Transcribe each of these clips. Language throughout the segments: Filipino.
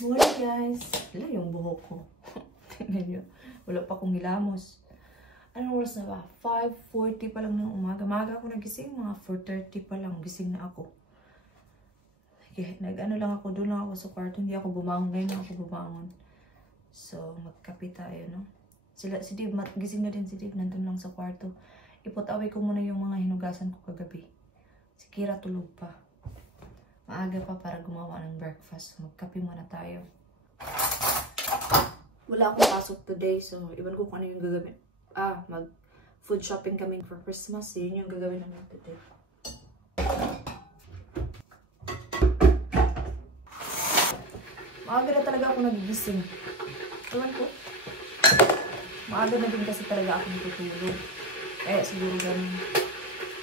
Morning guys! Wala yung buhok ko. Tingnan nyo. Wala pa akong hilamos. Anong oras na ba? 5:40 pa lang ng umaga. Maaga ako nagising. Mga 4:30 pa lang. Gising na ako. Okay, nag-ano lang ako. Doon lang ako sa kwarto. Hindi ako bumangon. Ngayon lang ako bumangon. So, magkape tayo, no? Si Dave, gising na din si Dave. Nandun lang sa kwarto. Ipot away ko muna yung mga hinugasan ko kagabi. Si Kira tulog pa. Maaga pa para gumawa ng breakfast. Magkape muna tayo. Wala akong pasok today, so iban ko kung ano yung gagawin. Mag-food shopping kami for Christmas. Yun yung gagawin namin today. Maaga na talaga ako nagigising. Ewan ko. Maaga na din kasi talaga ako natutulog. Kaya siguro ganun.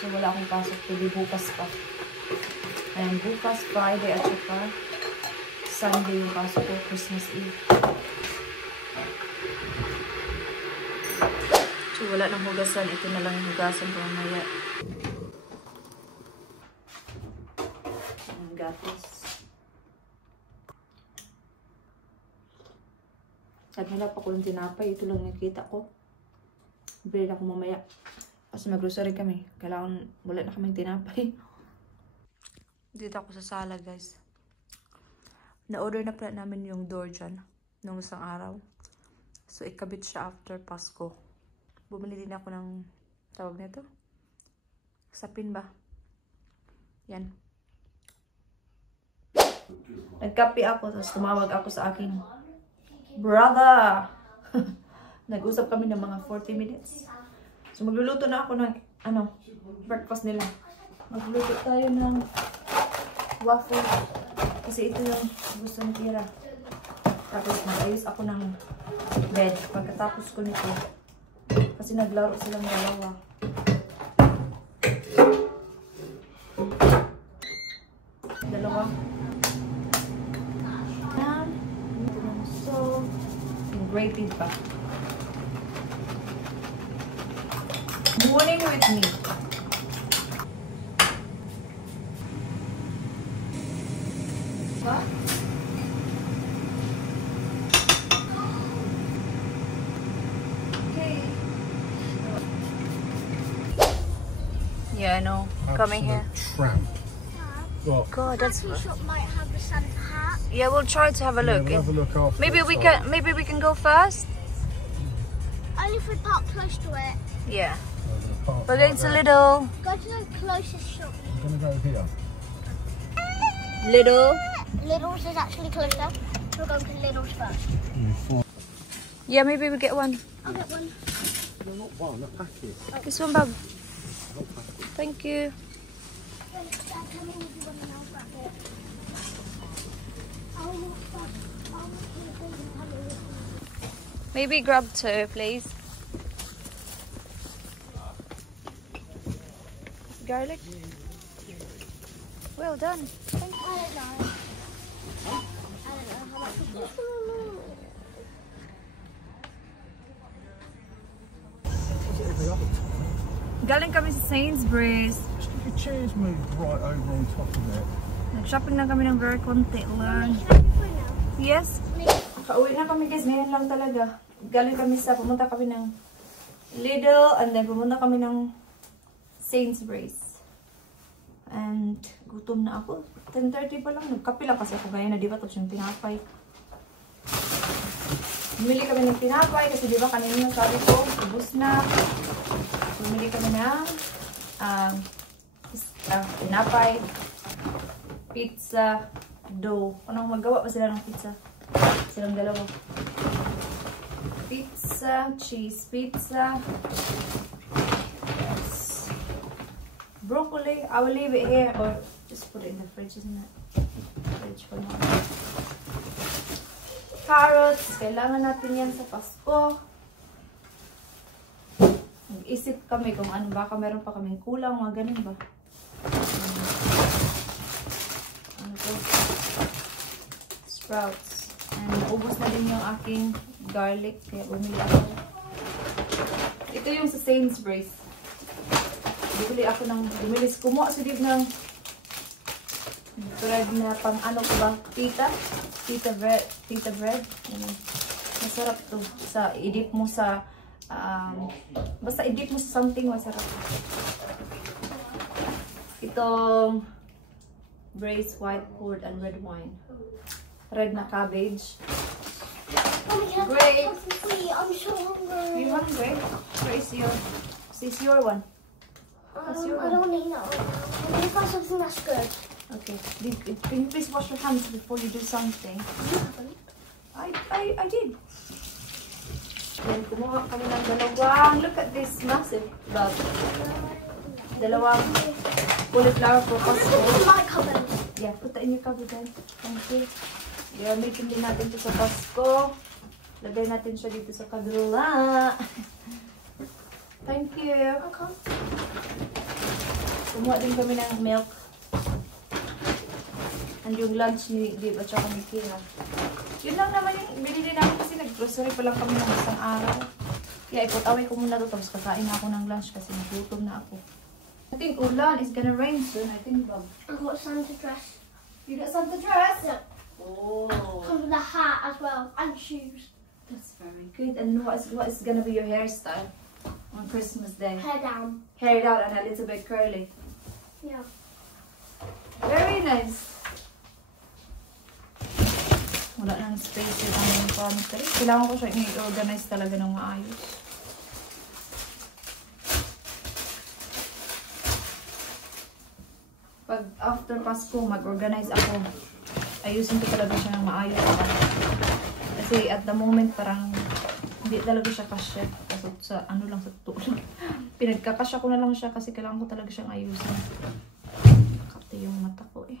So wala akong pasok today. Bukas pa. Ayan, bukas, Friday at saka Sunday yung pasok ko. Christmas Eve. So wala nang hugasan. Ito na lang yung hugasan ko mamaya. Ang gatos. At nila pa ko ng tinapay. Ito lang nakita ko. Bili ako mamaya. Kasi mag-grocery kami. Kailangan wala na kaming tinapay. Dito ako sa sala, guys. Na-order na pala namin yung door dyan. Nung isang araw. So, ikabit siya after Pasko. Bumili din ako ng tawag nito. Sapin ba? Yan. Nagkape ako. Tapos tumawag ako sa aking brother! Nag-usap kami ng mga 40 minutes. So, magluluto na ako ng, breakfast nila. Magluluto tayo ng waffle. Kasi ito yung gusto ni Kira. Tapos, mag-ayos ako ng bed. Pagkatapos ko nito. Kasi naglaro silang dalawa. Dalawa. So, grated pa. Morning with me. What? Okay. Yeah, I know. Coming here. Tramp. What? God, that's. The shop might have the Santa hat. Yeah, we'll try to have a look. We'll have a look after. Maybe we can go first. Only if we park close to it. Yeah. We're going to Lidl. Go to the closest shop. I'm gonna go here. Lidl. Lidl's is actually closer. We're going to Lidl's first. Yeah, maybe we get one. I'll get one. No, not one. Not packet. This one, Bob. Thank you. Maybe grab two, please. Garlic. Well done. Thank you. I don't know how much it is. Galing kami sa Sainsbury's. Your chair's moved right over on top of it. Nag-shopping na kami ng very konti lang. Yes? Kauwi na kami guys. Ngayon lang talaga. Galing kami pumunta kami ng Lidl and then pumunta kami ng Sainsbury's. And gutom na ako. 10:30 pa lang. Nagkape lang kasi ako gaya na, di ba? Tapos yung tinapay. Bumili kami ng tinapay kasi di ba kanina sabi ko, ubos na. Bumili kami ng tinapay, pizza, dough. Anong magawa pa sila ng pizza? Silang dalawa. Pizza, cheese pizza. Yes. Broccoli. I will leave it here or just put it in the fridge, isn't it? Fridge for now. Carrots. Kailangan natin yan sa Pasko. Nag-isip kami kung ano, baka meron pa kaming kulang, mga ganun ba? Ano to? Sprouts. And naubos na din yung aking garlic, kaya bumili ako. Ito yung sa Sainsbury's. Bumili ako ng, kumuha si Dib ng Bread na pang ano ko ba? Tita bread. Masarap to. I-dip mo sa, basta i-dip mo sa something, masarap. Itong braised white curd and red wine. Red na cabbage. Mommy, can I Great. have something to eat? I'm so hungry. You hungry? Where is your? This is your one. I don't want to eat that one. I'm going to find something that's good. Okay. Can you please wash your hands before you do something? You haven't. I did. Then kumuha kami ng dalawang. Look at this massive bag. Dalawang cauliflower for I'm going to Costco. put it in my cupboard. Yeah, put that in your cupboard then. Thank you. Yeah, making din natin ito sa Costco. Lagay natin siya dito sa kadrula. Thank you. Okay. Kumuha din kami ng milk. And yung lunch ni Dib at saka ni Kira. Yun lang naman yung binili namin kasi nag-grocery pa lang kami ng isang araw. Kaya ipot-away ko muna ito tapos kakain na ako ng lunch kasi nagutom na ako. I think ulan is gonna rain soon. I think, Bob. I've got Santa dress. You got something to dress? Yeah. Oh. Comes with a hat as well and shoes. That's very good. And what is gonna be your hairstyle on Christmas Day? Hair down. Hair down and a little bit curly. Yeah. Very nice. Wala nang space yung aming pantry. Kailangan ko siya i-organize talaga ng maayos. Pag after Pasko, mag-organize ako. Ayusin ko talaga siya ng maayos. Kasi at the moment, parang hindi talaga siya kasya. Kasi sa ano lang sa tulog. Pinagkakasya ko na lang siya kasi kailangan ko talaga siyang ayusin. Nakati yung mata ko eh.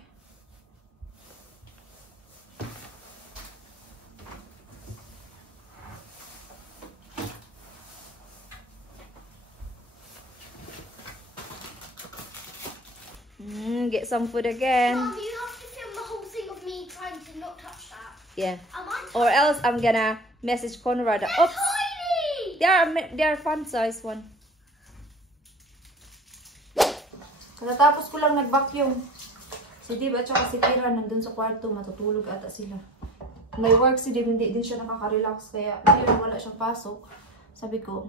Get some food again. Mom, you have to film the whole thing of me trying to not touch that. Yeah. I might Or else I'm gonna message Conrad. They're Oops. tiny! They are fun size one. Katapos ko lang nag-vacuum. Si Dib at saka si Kira nandun sa kwarto. Matutulog ata sila. May work si Dib. Hindi din siya nakaka-relax. Kaya ngayon wala siyang pasok. Sabi ko,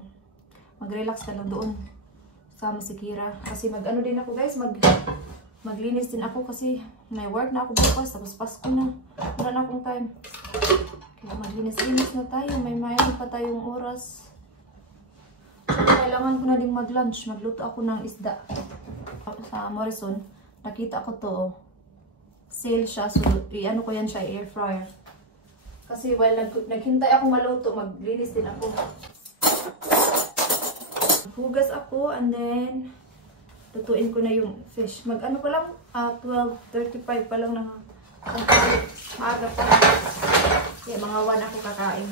mag-relax ka lang doon. Sama si Kira. Kasi mag-ano din ako guys. Maglinis din ako kasi may work na ako bukas. Tapos Pasko na. Wala na akong time. Kaya maglinis-linis na tayo. May mayroon pa tayong oras. Kailangan ko na din mag-lunch. Magluto ako ng isda. Sa Morrison, nakita ko to. Sale siya. So, i-ano ko yan siya, air fryer. Kasi while naghintay ako maluto, maglinis din ako. Hugas ako and then lutuin ko na yung fish. Mag-ano pa lang, 12:35 pa lang na maaga pa. Kaya mga 1 ako kakain.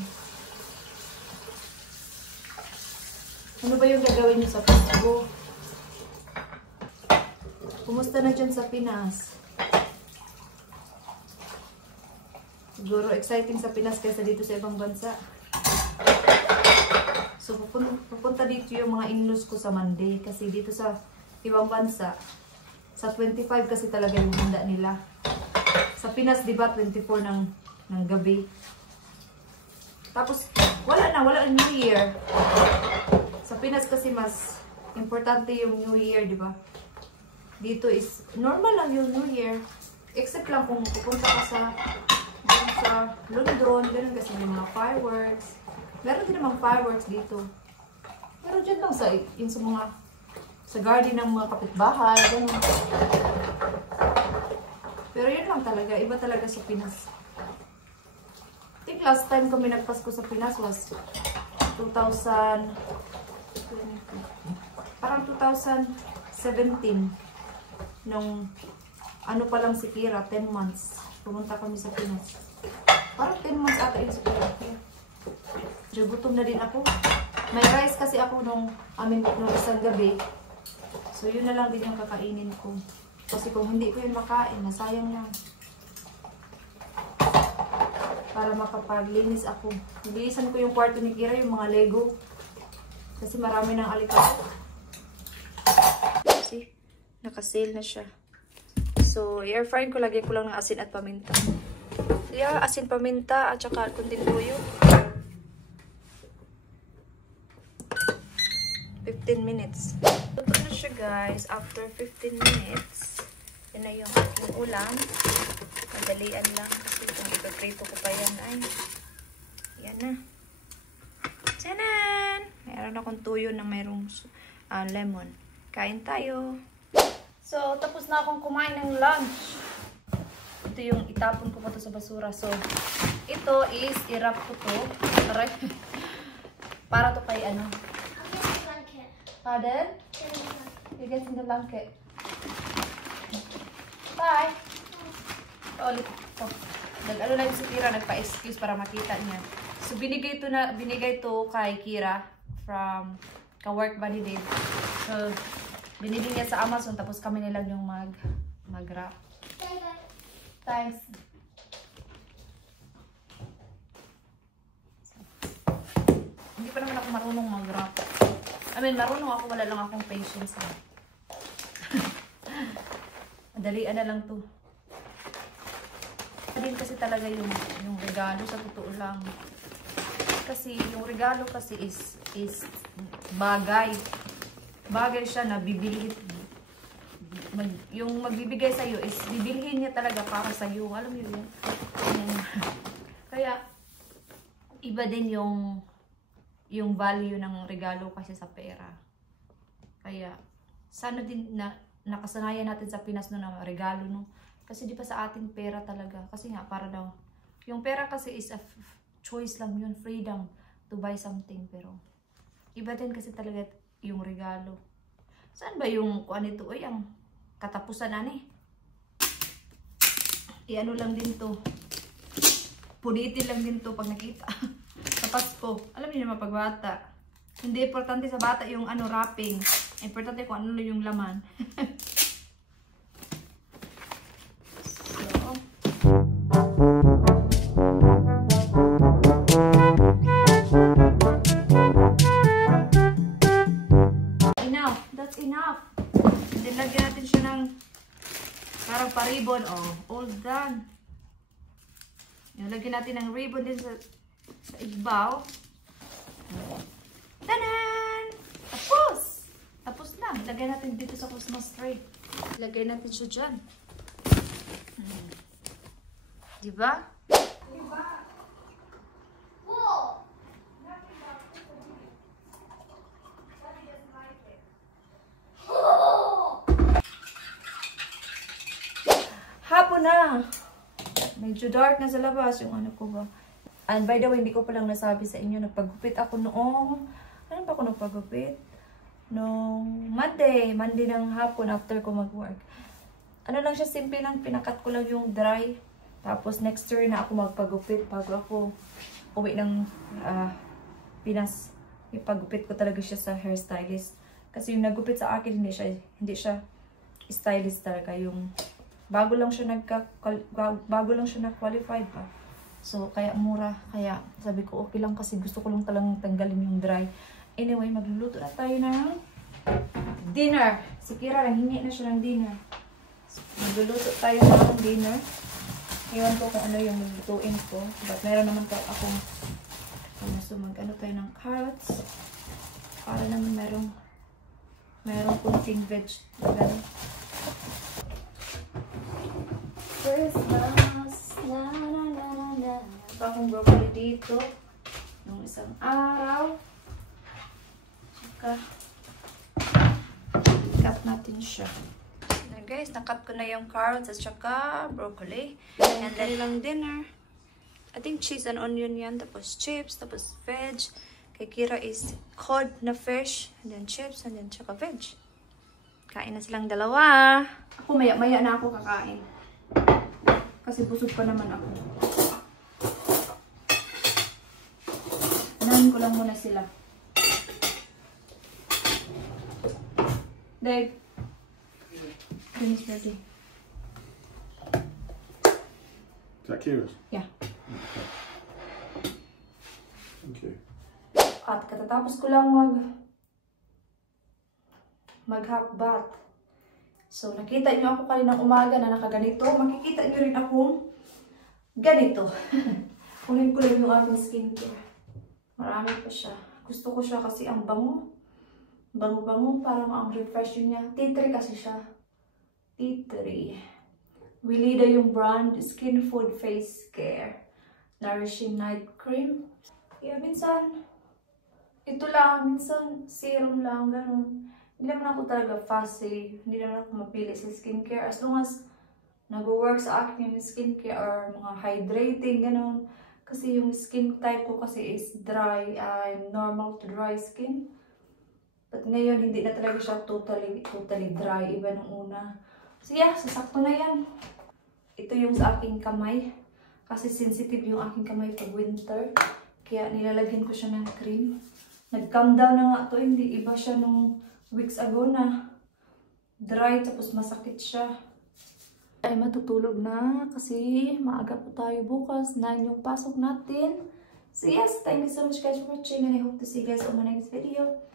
Ano ba yung gagawin niyo sa Pasko? Kumusta na dyan sa Pinas? Siguro exciting sa Pinas kaysa dito sa ibang bansa. So pupunta dito yung mga in-laws ko sa Monday kasi dito sa ibang bansa sa 25 kasi talaga yung handa nila. Sa Pinas, di ba, 24 ng gabi. Tapos wala na New Year. Sa Pinas kasi mas importante yung New Year, di ba? Dito is normal lang yung New Year. Except lang kung pupunta ka sa London, ganun kasi may mga fireworks. Meron din namang fireworks dito. Pero dyan lang sa garden ng mga kapitbahay, ganun. Pero yun lang talaga, iba talaga sa Pinas. I think last time kami nagpasko sa Pinas was 2000, parang 2017. Nung ano pa lang si Kira, 10 months. Pumunta kami sa Pinas. Parang 10 months ata yun si Kira. Gutom na din ako. May rice kasi ako nung isang gabi. So yun na lang din yung kakainin ko. Kasi kung hindi ko yun makain, nasayang lang. Para makapaglinis ako. Nilisan ko yung kwarto ni Kira, yung mga Lego. Kasi marami ng alikabok. See? Naka-sale na siya. So, air fry ko, lagay ko lang ng asin at paminta. Yeah, asin, paminta, at saka kunting tuyo. 15 minutes. Luto na siya, guys. After 15 minutes, yun na yung aking ulam. Madalian lang kasi kung ipaprito ko pa yan ay yan na. Tanan! Mayroon akong tuyo na mayroong lemon. Kain tayo. So, tapos na akong kumain ng lunch. Ito yung itapon ko pa to sa basura. So, ito is i-wrap ko to. Para to kay ano. Pardon? You get in the blanket. Bye! Ulit ko. Ano lang si Kira, nagpa-excuse para makita niya. So, binigay to kay Kira from ka-work ba ni Dave. So, binili niya sa Amazon, tapos kami nilang yung mag-wrap. Thanks. So, hindi pa naman ako marunong mag-wrap. I mean, marunong ako, wala lang akong patience. Madalian na lang to. Din kasi talaga yung regalo sa totoo lang. Kasi yung regalo kasi is bagay. Bagay siya na bibili. Yung magbibigay sa iyo is bibilhin niya talaga para sa iyo. Alam mo yun? Kaya iba din yung value ng regalo kasi sa pera. Kaya sana din na nakasanayan natin sa Pinas no na regalo no. Kasi di pa sa atin pera talaga. Kasi nga, para daw. Yung pera kasi is a choice lang yun. Freedom to buy something. Pero, iba din kasi talaga yung regalo. Saan ba yung, kung ano ito? Ay, ang katapusan ani. I-ano lang din to. Punitin lang din to pag nakita. Sa Pasko. Alam niyo naman pag bata. Hindi importante sa bata yung ano, wrapping. Importante kung ano yung laman. Lagyan natin siya ng parang pa-ribbon. Oh, all done. Lagyan natin ng ribbon din sa ibaw. Tanan! Tapos! Tapos na. Lagyan natin dito sa Christmas tree. Lagyan natin siya dyan. Diba? Diba? Whoa! Hapon na. Medyo dark na sa labas yung ano ko ba. And by the way, hindi ko palang nasabi sa inyo, nagpagupit ako noong, ano ba ako nagpagupit? Noong Monday ng hapon after ko mag-work. Ano lang siya, simple lang, pinakat ko lang yung dry. Tapos next year na ako magpagupit bago ako uwi ng Pinas. Ipagupit ko talaga siya sa hairstylist. Kasi yung nagupit sa akin, hindi siya stylist talaga. Yung bago lang siya na-qualified pa. So, kaya mura. Kaya sabi ko, okay lang kasi gusto ko lang talagang tanggalin yung dry. Anyway, magluluto na tayo ng dinner. Si Kira, hingi na siya ng dinner. So, magluluto tayo ng dinner. Ewan ko kung ano yung maglutuin ko. But meron naman po akong so mag-ano tayo ng carrots. Para naman merong kunting veg. Christmas, la la la la la. Pa akong broccoli dito. Nung isang araw. Tsaka, cut natin siya. Na guys, nakat ko na yung carrots at tsaka broccoli. And then lang dinner. I think cheese and onion yan. Tapos chips, tapos veg. Kay Kira is cod na fish. And then chips, and then tsaka veg. Kain na silang dalawa. Ako maya-maya na ako kakain. Kasi busog pa naman ako. Anahin ko lang muna sila. Dave. Finish ready. Is that Kira's? Yeah. Thank you. At katatapos ko lang mag half bath. So, nakita niyo ako kaninang umaga na nakaganito. Makikita niyo rin akong ganito. Kunin ko lang yung aking skincare. Marami pa siya. Gusto ko siya kasi ang bango. Bango-bango, parang ang refreshing niya. Tea tree kasi siya. Tea tree. Willida yung brand, Skin Food Face Care. Nourishing Night Cream. Yeah, minsan, ito lang. Minsan, serum lang, ganun. Hindi naman ako talaga fussy. Hindi naman ako mapili sa skincare. As long as nag-work sa akin yung skincare or mga hydrating, ganun. Kasi yung skin type ko kasi is dry. Normal to dry skin. But ngayon, hindi na talaga siya totally dry. Iba nung una. So yeah, sasakto na yan. Ito yung sa aking kamay. Kasi sensitive yung aking kamay pag winter. Kaya nilalagyan ko siya ng cream. Nag-calm down na nga to. Hindi iba siya nung weeks ago na dry tapos masakit siya. Ay matutulog na kasi maaga po tayo bukas. 9 yung pasok natin. So yes, thank you so much guys for watching and I hope to see you guys on my next video.